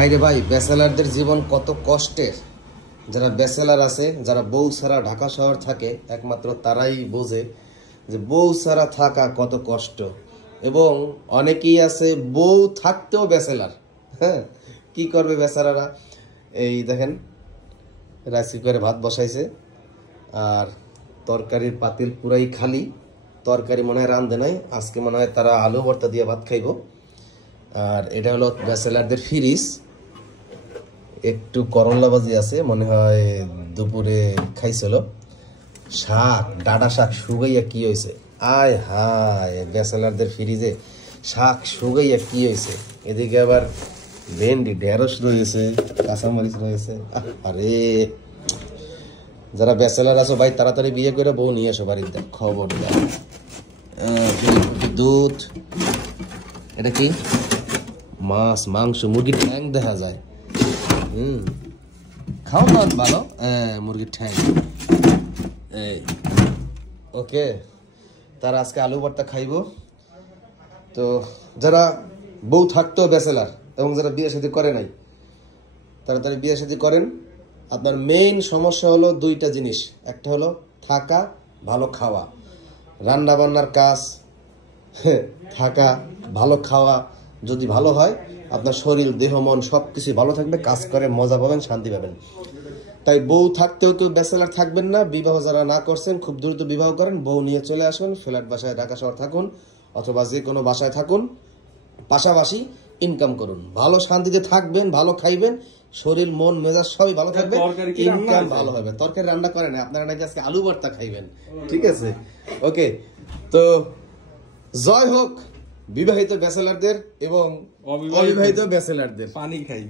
ভাইরে ভাই, ব্যাচেলারদের জীবন কত কষ্টের। যারা ব্যাচেলার আছে, যারা বউ ছাড়া ঢাকা শহর থাকে, একমাত্র তারাই বোঝে যে বউ ছাড়া থাকা কত কষ্ট। এবং অনেকেই আছে বউ থাকতেও ব্যাচেলার। হ্যাঁ, কি করবে বেচারারা? এই দেখেন, রাইস কুকারে ভাত বসাইছে আর তরকারির পাতিল পুরাই খালি। তরকারি মনে হয় রান্ধে নাই, আজকে মনে হয় তারা আলু ভর্তা দিয়ে ভাত খাইব। আর এটা হলো ব্যাচেলারদের ফ্রিজ। একটু করলা ভাজি আছে, মনে হয় দুপুরে খাইছিল। শাক, ডাটা শাক শুকাইয়া কি হয়েছে, আয় হায়, ব্যাচেলারদের ফ্রিজে শাক শুকাইয়া কি হয়েছে। এদিকে আবার ভেন্ডি, ঢেঁড়স রয়েছে, কাঁচামরিচ রয়েছে। আরে যারা ব্যাচেলার আছো ভাই, তাড়াতাড়ি বিয়ে করে বউ নিয়ে এসো বাড়িতে, খবর দেয়। দুধ, এটা কি মাছ, মাংস, মুরগির ঠ্যাং দেখা যায়। খাওয়া দাওয়া ভালো, মুরগির ঠ্যাং। ওকে, তারা আজকে আলু ভর্তা খাইব। তো যারা বউ থাকতেও ব্যাচেলার এবং যারা বিয়ে শাদী করে নাই, তাড়াতাড়ি বিয়ে শাদী করেন। আপনার মেইন সমস্যা হলো দুইটা জিনিস, একটা হলো থাকা, ভালো খাওয়া, রান্না বান্নার কাজ, থাকা, ভালো খাওয়া যদি ভালো হয়, আপনার শরীর, দেহ, মন সবকিছু ভালো থাকবে, কাজ করে মজা পাবেন, শান্তি পাবেন। তাই বউ থাকতেও কেউ ব্যাচেলার থাকবেন না। বিবাহ যারা না করছেন, খুব দ্রুত বিবাহ করেন, বউ নিয়ে চলে আসুন, ফ্ল্যাট বাসায় ঢাকা শহর থাকুন অথবা যে কোনো বাসায় থাকুন, পাশাপাশি ইনকাম করুন, ভালো শান্তিতে থাকবেন, ভালো খাইবেন, শরীর মন মেজাজ সবই ভালো থাকবে, ইনকাম ভালো হবে। তরকারি রান্না করেন আপনারা, নাকি আজকে আলু ভর্তা খাইবেন, ঠিক আছে? ওকে, তো জয় হোক বিবাহিত ব্যাচেলারদের এবং অবিবাহিত ব্যাচেলারদের। পানি খাই।